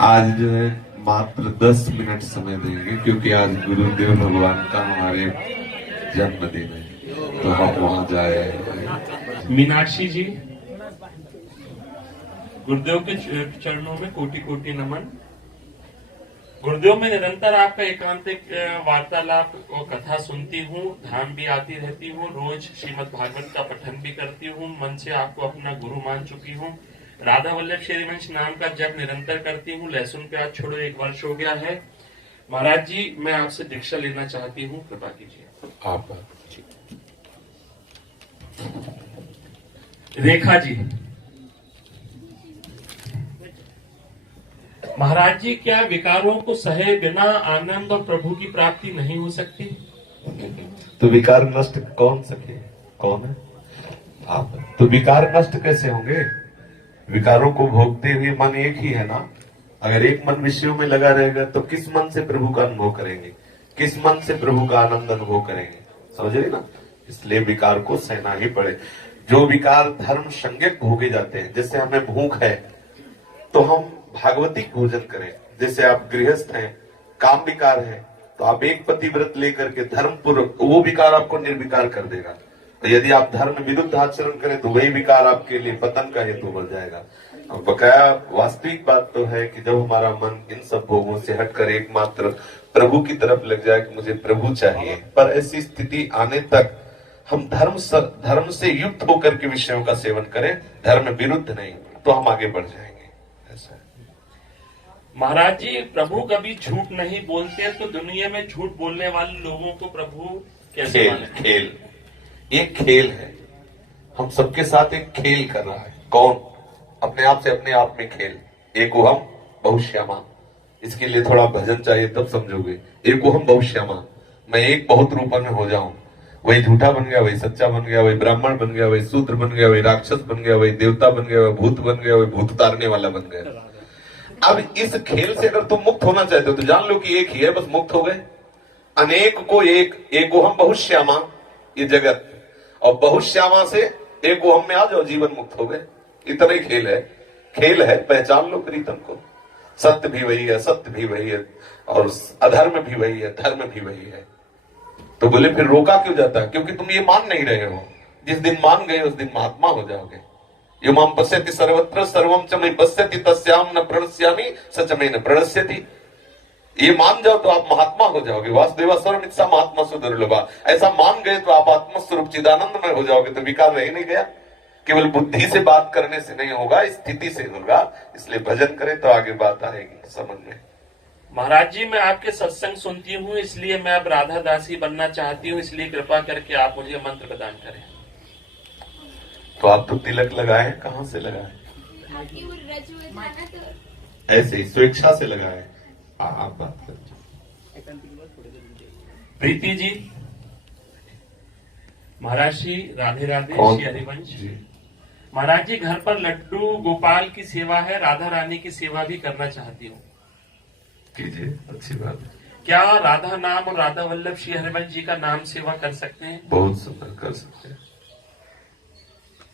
आज जो है मात्र 10 मिनट समय देंगे, क्योंकि आज गुरुदेव भगवान का हमारे जन्मदिन है, तो हम वहां जाए। मीनाक्षी जी, गुरुदेव के चरणों में कोटि कोटि नमन। गुरुदेव में निरंतर आपका एकांतिक वार्तालाप और कथा सुनती हूँ, धाम भी आती रहती हूँ, रोज श्रीमद् भागवत का पठन भी करती हूँ, मन से आपको अपना गुरु मान चुकी हूँ। राधा वल्लभ श्री हरिवंश नाम का जप निरंतर करती हूँ, लहसुन प्याज छोड़ो 1 वर्ष हो गया है। महाराज जी, मैं आपसे दीक्षा लेना चाहती हूँ, कृपा कीजिए। आप रेखा जी, महाराज जी, क्या विकारों को सहे बिना आनंद और प्रभु की प्राप्ति नहीं हो सकती? तो विकार नष्ट कौन सके? कौन है आप? तो विकार नष्ट कैसे होंगे? विकारों को भोगते हुए मन एक ही है ना। अगर एक मन विषयों में लगा रहेगा तो किस मन से प्रभु का अनुभव करेंगे, किस मन से प्रभु का आनंद अनुभव करेंगे? समझ रहे ना। इसलिए विकार को सहना ही पड़े। जो विकार धर्म संज्ञक भोगे जाते हैं, जैसे हमें भूख है तो हम भागवती भोजन करें। जैसे आप गृहस्थ हैं, काम विकार है, तो आप एक पतिव्रत लेकर के धर्म पूर्वक, वो विकार आपको निर्विकार कर देगा। तो यदि आप धर्म विरुद्ध आचरण करें तो वही विकार आपके लिए पतन का हेतु बन जाएगा। अब बकाया वास्तविक बात तो है कि जब हमारा मन इन सब भोगों से हटकर एकमात्र प्रभु की तरफ लग जाए कि मुझे प्रभु चाहिए, पर ऐसी स्थिति आने तक हम धर्म से युक्त होकर के विषयों का सेवन करें, धर्म विरुद्ध नहीं, तो हम आगे बढ़ जाएंगे। महाराज जी, प्रभु कभी झूठ नहीं बोलते, तो दुनिया में झूठ बोलने वाले लोगों को प्रभु कैसे माने? खेल, एक खेल है। हम सबके साथ एक खेल कर रहा है। कौन? अपने आप से अपने आप में खेल। एको हम बहुश्यामा। इसके लिए थोड़ा भजन चाहिए, तब समझोगे। एको हम बहुश्यामा, मैं एक बहुत रूपों में हो जाऊं। वही झूठा बन गया, वही सच्चा बन गया, वही ब्राह्मण बन गया, वही शूद्र बन गया, वही राक्षस बन गया, वही देवता बन गया, वही भूत बन गया, वही भूत उतारने वाला बन गया। अब इस खेल से अगर तुम मुक्त होना चाहते हो तो जान लो कि एक ही है, बस मुक्त हो गए। अनेक को एको हम बहुश्यामा, ये जगत, और बहुश्यामा से एको हम में आ जाओ, जीवन मुक्त हो गए। इतना ही खेल है। खेल है, पहचान लो प्रीतम को। सत्य भी वही है, सत्य भी वही है, और अधर्म भी वही है, धर्म भी वही है। तो बोले फिर रोका क्यों जाता है? क्योंकि तुम ये मान नहीं रहे हो। जिस दिन मान गए उस दिन महात्मा हो जाओगे। यो माम पश्यति सर्वत्र सर्वम च मयि पश्यति तस्याम न प्रणश्यामि सच में न प्रणश्यति। ये मान जाओ तो आप महात्मा हो जाओगे। वासुदेवा सर्वमित्सा महात्मा सुदुर्लभा। ऐसा मान गए तो आप आत्मस्वरूप चिदानंद में हो जाओगे। तो विकार रह नहीं गया। केवल बुद्धि से बात करने से नहीं होगा, स्थिति से होगा। इसलिए भजन करें तो आगे बात आएगी समझ में। महाराज जी, मैं आपके सत्संग सुनती हूँ, इसलिए मैं अब राधा दासी बनना चाहती हूँ, इसलिए कृपा करके आप मुझे मंत्र प्रदान करें। तो आप तो तिलक लगाए, कहाँ से लगाए? ऐसे ही स्वेच्छा से लगाए। आप बात करें। प्रीति जी, महाराज श्री राधे राधे, श्री हरिवंश। महाराज जी, घर पर लड्डू गोपाल की सेवा है, राधा रानी की सेवा भी करना चाहती हूँ। कीजिए, अच्छी बात है। क्या राधा नाम और राधा वल्लभ श्री हरिवंश जी का नाम सेवा कर सकते हैं? बहुत सुंदर, कर सकते हैं।